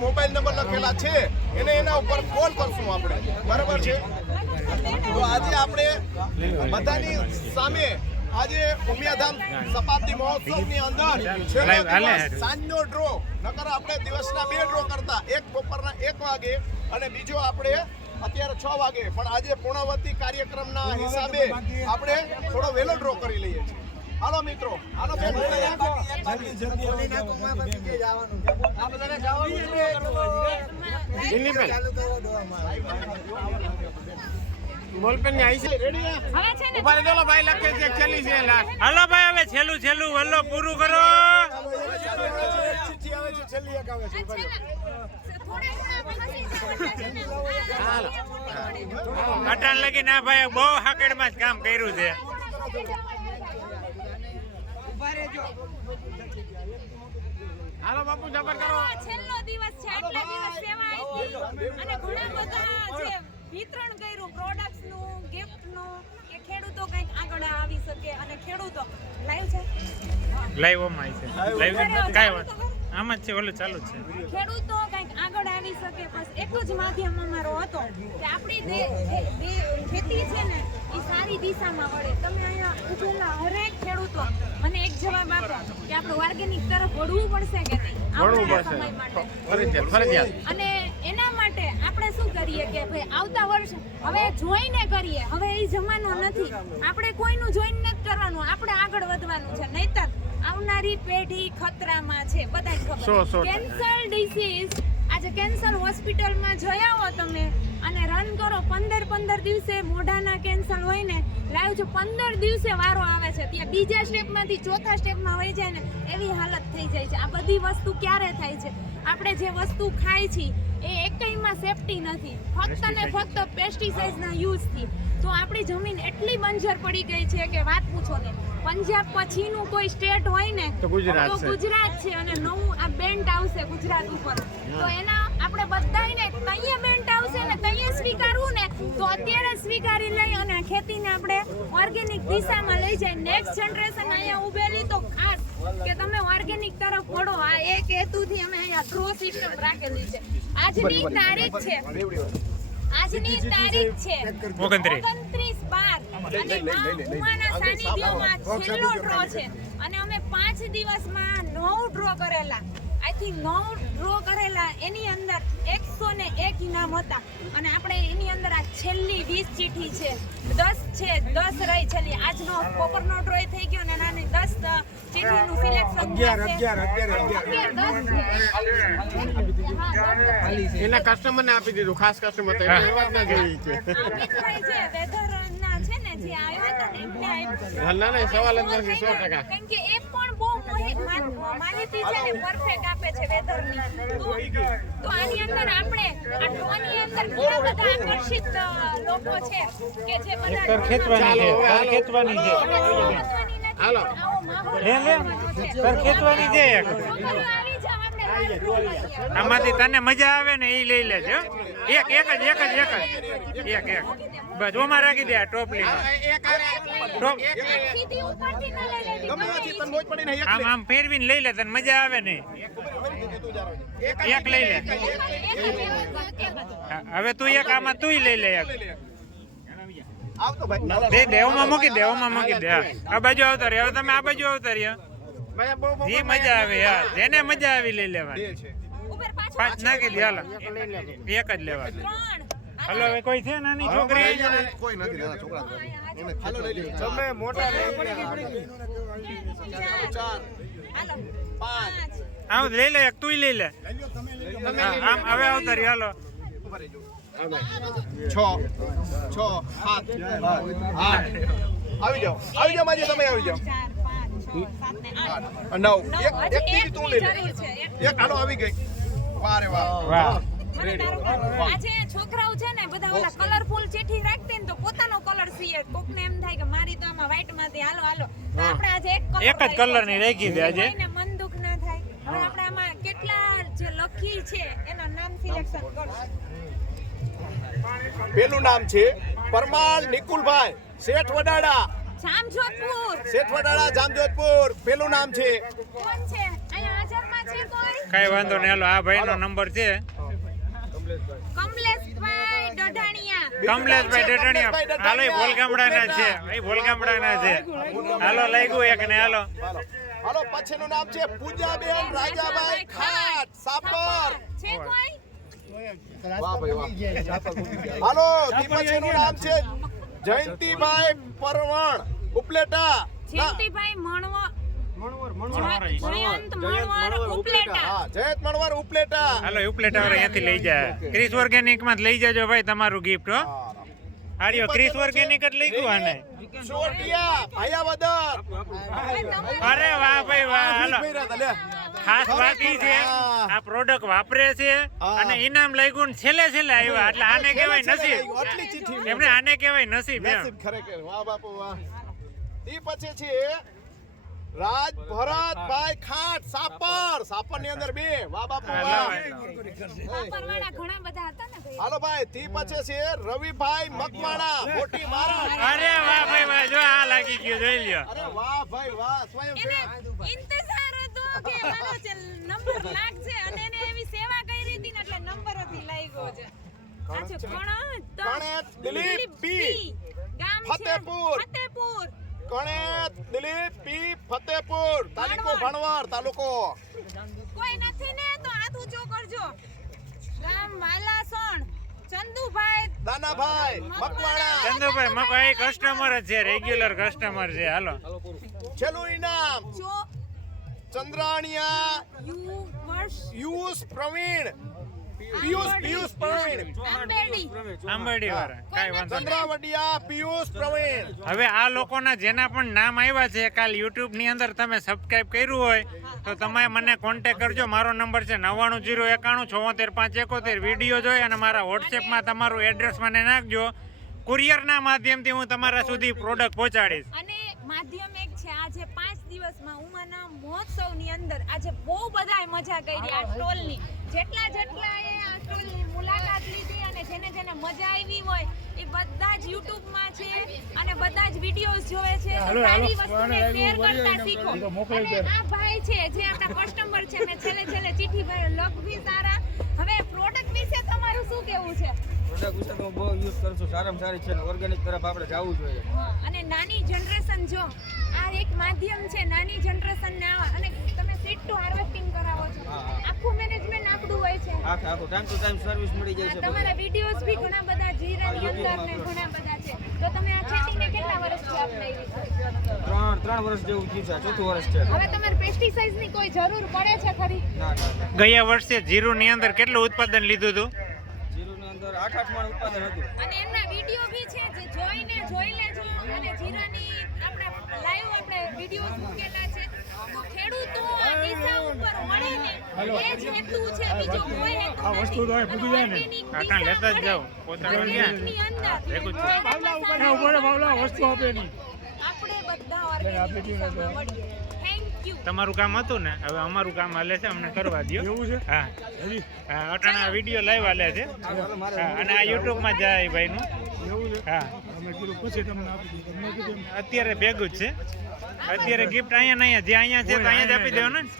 Mobile number લખેલા છે એને એના ઉપર કોલ કરશું આપણે. બરાબર છે? તો આજે આપણે બધાની સામે આજે ઉમિયાધામ શતાબ્દી મહોત્સવની અંદર સાંજનો ડ્રો નકર આપણે દિવસના બે ડ્રો કરતા એક બપોરના એક વાગે અને બીજો આપણે અત્યારે છ વાગે. પણ આજે પૂર્ણવતી કાર્યક્રમના હિસાબે આપણે થોડો વહેલો ડ્રો કરી લઈએ છીએ. હાલો મિત્રો હાલો બોલપેનની આઈ છે. રેડી હવે છે ને ઊભા રહેજો લો ભાઈ લખે છે છેલ્લી છે લાસ્ટ હાલો ભાઈ હવે છેલ્લું છેલ્લું. વલ્લો પૂરું કરો. ચિઠ્ઠી આવે છે છેલ્લી એક આવે છે આ છે ને, થોડા થોડા ખસી જાવ એટલે છે ને, અટાણ લગી ના ભાઈ બહુ હાકડમાં જ કામ કર્યું છે. હાલો બાપુ જબર કરો. છેલ્લો દિવસ છે આટલા દિવસ સેવા આપી. અને ઘણા બધા જે વિતરણ કર્યું પ્રોડક્ટ્સનું ગિફ્ટનું કે ખેડૂતો કંઈક આગળ આવી શકે અને ખેડૂતો. લાઈવ છે? લાઈવ ઓમાં છે. લાઈવ કાંઈ વાત આમ જ છે ઓલું ચાલુ છે. ખેડૂતો કંઈક આગળ આવી શકે બસ એક જ માધ્યમ અમારો હતો કે આપણી ખેતી છે ને એ સારી દિશામાં વળે. તમે અહીંયા ઉભેલા હરેક ખેડૂતો. મને એક જવાબ આપો કે આપણે ઓર્ગેનિક તરફ વળવું પડશે કે નહીં? આવનારા સમય માટે. અને એના માટે આપણે શું કરીએ કે ભાઈ આવતા વર્ષ હવે જોઈને કરીએ. હવે એ જમાનો નથી. આપણે કોઈનું જોઈને નથી કરવાનું. આપણે આગળ વધવાનું છે. નહીતર આવનારી પેઢી ખતરામાં છે. બધાને ખબર. કેન્સર ડિસીઝ આજે કેન્સર હોસ્પિટલમાં જઈ આવો તમે? અને રન કરો પંદર પંદર દિવસે મોઢાના કેન્સર હોય ને લાવ જો પંદર દિવસે વારો આવે છે ત્યાં બીજા સ્ટેપમાંથી ચોથા સ્ટેપમાં હોય જાય ને એવી હાલત થઈ જાય છે. આ બધી વસ્તુ ક્યારે થાય છે? આપણે જે વસ્તુ ખાય છીએ એ એકમાં સેફટી નથી. ફક્ત ને ફક્ત પેસ્ટિસાઇડ્સના યુઝથી તો આપણી જમીન એટલી બંજર પડી ગઈ છે કે વાત પૂછો ને પંજાબ પછીનું કોઈ સ્ટેટ હોય ને તો ગુજરાત છે. ગુજરાત છે અને નવું આ બેન્ટ આવશે ગુજરાત ઉપર. તો એના આપણે બધાને બેન્ટ આવશે ને કઈએ સ્વીકારવું ને તો અત્યારે સ્વીકારી લઈ અને આ ખેતીને આપણે ઓર્ગેનિક દિશામાં લઈ જાય. નેક્સ્ટ જનરેશન અહીંયા ઉભેલી તો ખાસ કે તમે ઓર્ગેનિક તરફ વળો. આ એક હેતુથી અમે અહીંયા ગ્રો સિસ્ટમ રાખેલી છે. આજની તારીખ છે. આજની તારીખ છે. ઓગણત્રીસ. ઓગણત્રીસ બાર. અને ઉમાના સાનિધ્યમાં છેલ્લો ડ્રો છે. અને અમે પાંચ દિવસમાં નવ ડ્રો કરેલા. થિંક નવ ડ્રો કરેલા એની અંદર એકસો ને એક ઇનામ હતા. અને આપણે એની અંદર આ છેલ્લી વીસ ચીઠી છે. દસ છે દસ રહી છેલ્લી. આજનો બપોરનો ડ્રો થઈ ગયો ને નાની દસ ચીઠીનું સિલેક્શન છે. એના કસ્ટમર ને આપી દીધું ખાસ કસ્ટમર તો એવા વાત ના જોઈ છે અમિતભાઈ છે વેધર ના છે ને જે આવ્યા હતા ને એમને. ના ના સવાલ જ નથી સો ટકા. કારણ કે એ માહિતી છે ને પરફેક્ટ આપે છે વેધરની તો તો આની અંદર આપણે આ ડ્રોની અંદર ઘણા બધા આકર્ષિત લોકો છે કે જે બધા કર ખેંચવાની છે કર ખેતવાની છે. હાલો. લે લે. કર ખેતવાની છે. એક. આમાંથી તને મજા આવે ને એ લઈ લેજો એક એક જ એક જ એક જ. એક એક. બસ ઓમાં રાખી દે આ ટોપ ગમે ત્યાંથી તને મોજ પડીને એક આમ આમ ફેરવીને લઈ લે તને મજા આવે ને. એક લઈ લે. હા, હવે તું એક આમાં તુંય લઈ લે એક. દે દેવમાં મૂકી દે ઓમાં મૂકી દે આ બાજુ આવતા રહ્યા હવે તમે આ બાજુ આવતા રહ્યો. જે મજા આવે યાર જેને મજા આવી લઈ લેવાની. પાંચ નાખી દે હાલો. એક જ લેવાની. હાલો હવે કોઈ છે નાની છોકરી? કોઈ નથી નાના છોકરા હાલો લઈ લ્યો તમે મોટા ચાર. પાંચ આવ લઈ લે એક તુંય લઈ લે. આમ હવે આવતા રહી હાલો. છ છ સાત આઠ. આવી જાઓ. આવી જાઓ માજી તમે આવી જાઓ. નવ. એક એક બીજી તું લઈ લે. એક હાલો આવી ગઈ. વારે વાહ. વાહ. આજે છોકરાઓ છે ને બધા ઓલા કલરફુલ ચીઠી રાખતી ને તો પોતાનો કલર સીએ. કોકને એમ થાય કે મારી તો આમાં વ્હાઈટમાંથી. હાલો હાલો. તો આપણે આજે એક કલર એક જ colour ની રાખી દે આજે. મન દુખ ના થાય. હવે આપણે આમાં કેટલા જે લખી છે એના નામ સિલેક્શન કરશું. પેલું નામ છે પરમાલ નિકુલભાઈ. શેઠ વડાડા. જામજોધપુર. શેઠ જામજોધપુર પેલું નામ છે. કોણ છે? અહીંયા હાજરમાં છે કોઈ? કાંઈ વાંધો નહીં હાલો આ ભાઈનો નંબર છે. કમલેશભાઈ ડઢાણિયા. કમલેશભાઈ ડઢાણિયા. હાલો એ ભોલગામડાના છે એ ભોલગામડાના છે. હાલો લાગ્યું એક ને હાલો. હાલો. પછીનું નામ છે પૂજાબેન રાજાભાઈ ખાટ. સાપર. છે કોઈ? હાલો પછીનું નામ છે જયંતિભાઈ પરવણ ઉપલેટા. જયંતિભાઈ મણવા ઉપલેટા. જયંત મણવર ઉપલેટા. હાલો ઉપલેટા વાળા અહીંયાથી લઈ જાય. ક્રિસ ઓર્ગેનિકમાં લઈ જાજો ભાઈ તમારું ગિફ્ટ હો. આર્યો ક્રિસ ઓર્ગેનિક જ લઈ ગયું આને. અરે વાહ ભાઈ વાહ હાલો. ખાસ વાત ઈ છે આ પ્રોડક્ટ વાપરે છે અને ઇનામ લાગ્યું ને છેલ્લે છેલ્લે આવ્યા. એટલે આને કહેવાય નસીબ. આટલી ચિઠ્ઠી એમને આને કહેવાય નસીબ નસીબ ખરેખર. વાહ બાપુ વાહ. ઈ પછી છે રાજ ભરતભાઈ ખાટ સાપર. સાપરની અંદર બે. વાહ બાપુ હા, વાહ. લાવો. પરવાળા ઘણા બધા હતા ને ભાઈ? હાલો ભાઈ તી પછી છે રવિભાઈ મકવાણા મોટી મારા અરે વાહ ભાઈ વાહ જો આ લાગી ગયો જોઈ લ્યો. અરે વાહ ભાઈ વાહ સ્વયં કે મારો છે નંબર લાગશે અને એને એવી સેવા કરી હતી ને એટલે નંબર હતી લાગ્યો છે. આ છે કણત કણેત દિલીપ પી. ગામ છે ફતેપુર. ફતેપુર. કણેત દિલીપ પી. ફતેપુર. તાલુકો ભણવાર તાલુકો. કોઈ નથી ને તો હાથ ઊંચો કરજો. ગામ માલાસણ. ચંદુભાઈ. દાનાભાઈ મકવાડા ચંદુભાઈ મકો કસ્ટમર જ છે રેગ્યુલર કસ્ટમર છે હાલો. છેલ્લું ઇનામ. ચંદ્રાણિયા યુસ પ્રવીણ. પિયુષ પિયુષ પ્રવીણ. આંબરડી વાળા. કાંઈ વાંધો ચંદ્રાવડિયા પિયુષ પ્રવીણ. હવે આ લોકોના જેના પણ નામ આવ્યા છે કાલ યુટ્યુબની અંદર તમે સબસ્ક્રાઇબ કર્યું હોય તો તમે મને કોન્ટેક કરજો. મારો નંબર છે નવ્વાણું જીરો એકાણું છોતેર પાંચ એકોતેર. વીડિયો જોઈ અને મારા વોટ્સએપમાં તમારું એડ્રેસ મને નાખજો. કુરિયરના માધ્યમથી હું તમારા સુધી પ્રોડક્ટ પહોંચાડીશ. અને માધ્યમ એક છે આજે પાંચ દિવસમાં ઉમાના મહોત્સવની અંદર આજે બહુ બધાએ મજા કરી આ સ્ટોલની. જેટલા જેટલા એ આ સ્ટોલની મુલાકાત લીધી અને જેને જેને મજા આવી હોય એ બધા જ યુટ્યુબમાં છે અને બધા જ વિડીયોઝ જોવે છે. સારી વસ્તુને શેર કરતા શીખો. અને આ ભાઈ છે જે આપણા કસ્ટમર છે મેં છેલ્લે છેલ્લે ચીઠી ભાઈ લખવી સારા. હવે પ્રોડક્ટ વિશે તમારું શું કેવું છે? પ્રોડક્ટ વિશે તો બહુ યુઝ કરું સારામાં સારી છે ઓર્ગેનિક તરફ આપણે જવું જોઈએ. અને નાની જનરેશન જો આ એક માધ્યમ છે ના આવે અને તમે સીટ ટુ હાર્વેસ્ટિંગ કરાવો છો. આખું મેનેજમેન્ટ આપણું હોય છે. આખે આખું ટાઈમ ટુ ટાઈમ સર્વિસ મળી જાય છે તમારા બધું. બી ઘણા બધા જીરા ની અંદર ને ઘણા બધા છે. તો તમે આ ખેતીને કેટલા વર્ષથી અપનાવી છે? ત્રણ ત્રણ વર્ષ જેવું થયું છે ચોથું વર્ષ છે. હવે તમારે પેસ્ટિસાઇડ્સની કોઈ જરૂર પડે છે ખરી? ના ના ના. ગયા વર્ષે જીરું ની અંદર કેટલું ઉત્પાદન લીધું હતું? અંદર મણ ઉત્પાદન હતું. અને એમના વીડિયો બી છે જે જોઈને જોઈ લેજો અને જીરાની આપણે લાઈવ આપણે વિડીયોઝ મૂકેલા છે. તો ખેડૂતો આ દિશા ઉપર વળે ને એ જ હેતુ છે. બીજો કોઈ હેતુ આ વસ્તુ તો પૂકી જાય ને. આ કાં લેતા જ જાઓ. પોતાનો ક્યાં ભેગું ઉપર બાવલા વસ્તુ આપે નહીં. આપણે બધા ઓર્ગેનિક મળીએ થેન્ક યુ તમારું કામ હતું ને? હવે અમારું કામ હાલે છે અમને કરવા દો એવું છે? હા. હા અટાણા વીડિયો લાઈવ હાલે છે. અને આ યુટ્યુબમાં જાય ભાઈ નું હા. અત્યારે ભેગું જ છે. અત્યારે ગિફ્ટ અહીંયા નહીં જે અહીંયા છે તો અહીંયા જ આપી દેવાનું ને.